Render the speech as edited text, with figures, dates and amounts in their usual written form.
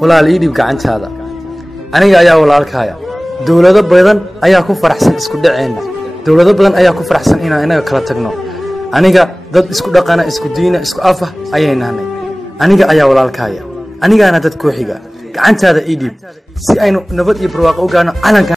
walaal ii dhib gacantaada aniga ayaa walaalkaaya dawlado badan ayaa ku faraxsan isku dhaceena dawlado badan ayaa ku faraxsan inaan inaga kala tagno aniga dad isku dhaqana isku diina isku afa ayay nahnay aniga ayaa walaalkaaya anigaana dad ku xiga gacantaada ii dhib si aynu nabad iyo barwaaqo u gaano calanka